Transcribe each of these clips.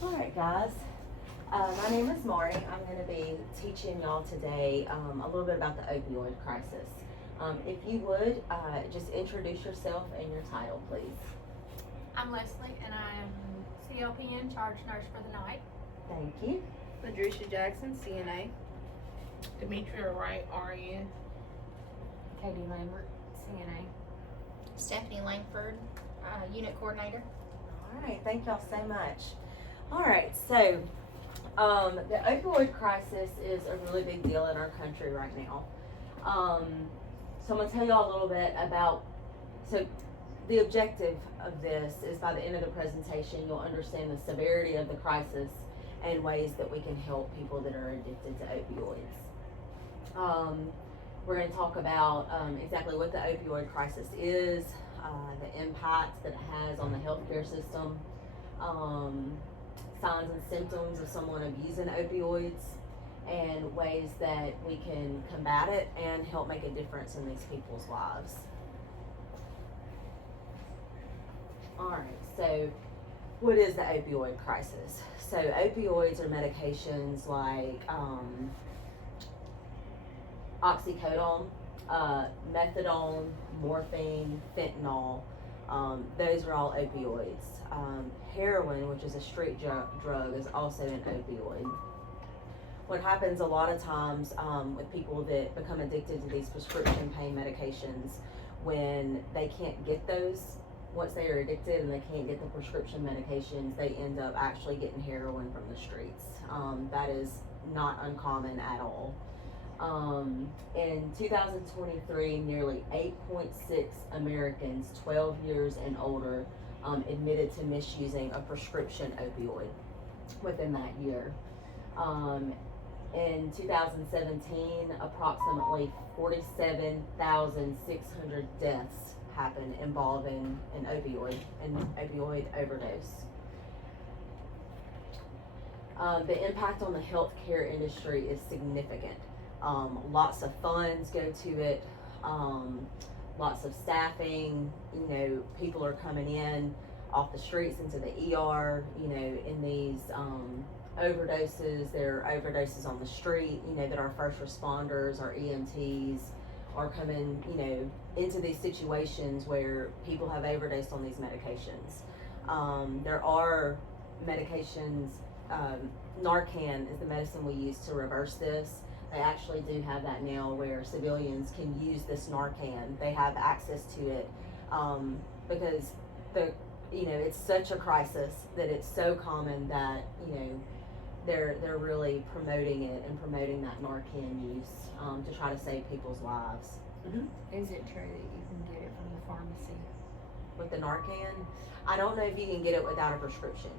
All right, guys. My name is Mari. I'm going to be teaching y'all today a little bit about the opioid crisis. If you would, just introduce yourself and your title, please. I'm Leslie, and I'm CLPN, charge nurse for the night. Thank you. Ladrisha Jackson, CNA. Demetria Wright, RN. Katie Lambert, CNA. Stephanie Langford, unit coordinator. All right, thank y'all so much. All right, so the opioid crisis is a really big deal in our country right now. So I'm going to tell y'all a little bit about, so the objective of this is by the end of the presentation, you'll understand the severity of the crisis and ways that we can help people that are addicted to opioids. We're going to talk about exactly what the opioid crisis is, the impact that it has on the healthcare system, signs and symptoms of someone abusing opioids, and ways that we can combat it and help make a difference in these people's lives. Alright, so what is the opioid crisis? So opioids are medications like oxycodone, methadone, morphine, fentanyl. Those are all opioids. Heroin, which is a street drug, is also an opioid. What happens a lot of times with people that become addicted to these prescription pain medications, when they can't get those, once they are addicted and they can't get the prescription medications, they end up actually getting heroin from the streets. That is not uncommon at all. In 2023, nearly 8.6 Americans 12 years and older admitted to misusing a prescription opioid within that year. In 2017, approximately 47,600 deaths happened involving an opioid overdose. The impact on the healthcare industry is significant. Lots of funds go to it, lots of staffing, people are coming in off the streets into the ER, in these overdoses. There are overdoses on the street, that our first responders, our EMTs are coming, into these situations where people have overdosed on these medications. There are medications, Narcan is the medicine we use to reverse this. They actually do have that now where civilians can use this Narcan. They have access to it because it's such a crisis that it's so common that they're really promoting it and promoting that Narcan use to try to save people's lives. Is it true that you can get it from the pharmacy? With the Narcan, I don't know if you can get it without a prescription.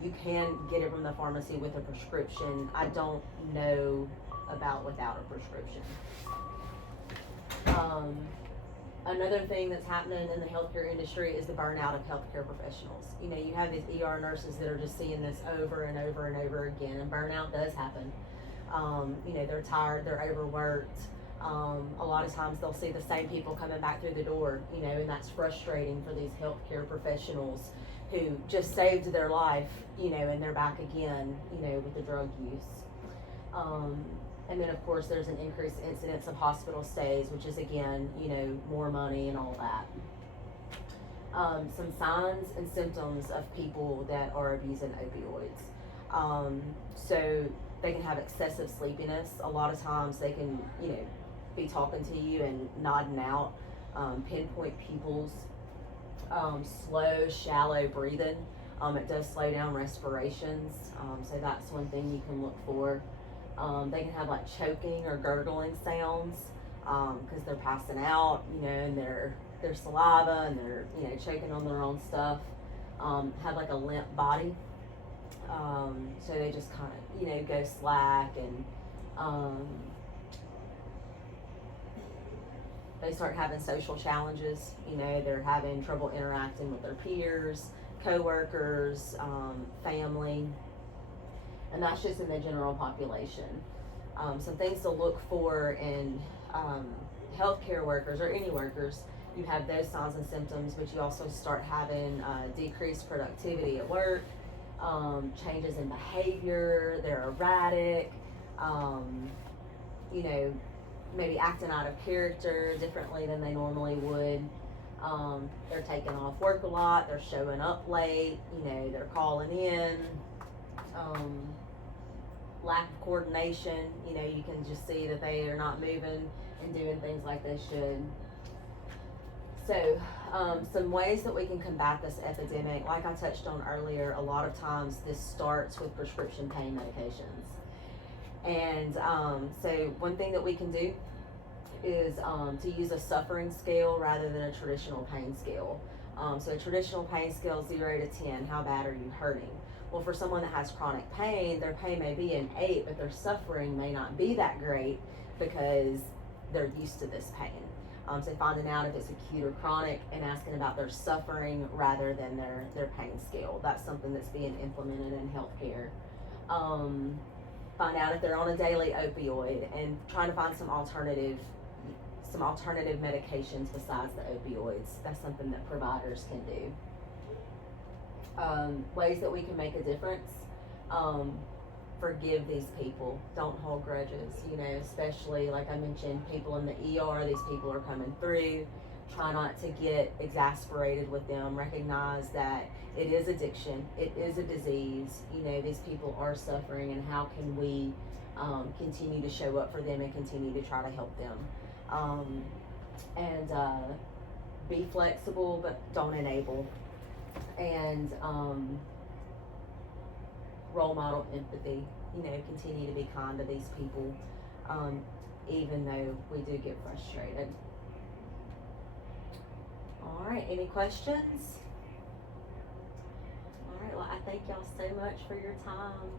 You can get it from the pharmacy with a prescription. I don't know about without a prescription. Another thing that's happening in the healthcare industry is the burnout of healthcare professionals. You have these ER nurses that are just seeing this over and over and over again, and burnout does happen. They're tired, they're overworked. A lot of times they'll see the same people coming back through the door, and that's frustrating for these healthcare professionals who just saved their life, and they're back again, with the drug use. And then of course there's an increased incidence of hospital stays, which is again, more money and all that. Some signs and symptoms of people that are abusing opioids. So they can have excessive sleepiness. A lot of times they can, be talking to you and nodding out, pinpoint pupils, slow, shallow breathing. It does slow down respirations, so that's one thing you can look for. They can have like choking or gurgling sounds because they're passing out, and their saliva and they're choking on their own stuff. Have like a limp body, so they just kind of go slack, and they start having social challenges. They're having trouble interacting with their peers, co-workers, family. And that's just in the general population. Some things to look for in healthcare workers or any workers. You have those signs and symptoms, but you also start having decreased productivity at work, changes in behavior, they're erratic, you know, maybe acting out of character differently than they normally would. They're taking off work a lot, they're showing up late, you know, they're calling in. Lack of coordination, you know, you can just see that they are not moving and doing things like they should. So, some ways that we can combat this epidemic, like I touched on earlier, a lot of times this starts with prescription pain medications. And so one thing that we can do is to use a suffering scale rather than a traditional pain scale. So a traditional pain scale, 0 to 10, how bad are you hurting? Well, for someone that has chronic pain, their pain may be an 8, but their suffering may not be that great because they're used to this pain. So finding out if it's acute or chronic and asking about their suffering rather than their pain scale. That's something that's being implemented in healthcare. Find out if they're on a daily opioid and trying to find some alternative medications besides the opioids. That's something that providers can do. Ways that we can make a difference. Forgive these people. Don't hold grudges, you know, especially like I mentioned, people in the ER, these people are coming through. Try not to get exasperated with them. Recognize that it is addiction, it is a disease, you know, these people are suffering, and how can we continue to show up for them and continue to try to help them. And be flexible, but don't enable. And role model empathy, you know, continue to be kind to these people, even though we do get frustrated. All right, any questions? All right, well, I thank y'all so much for your time.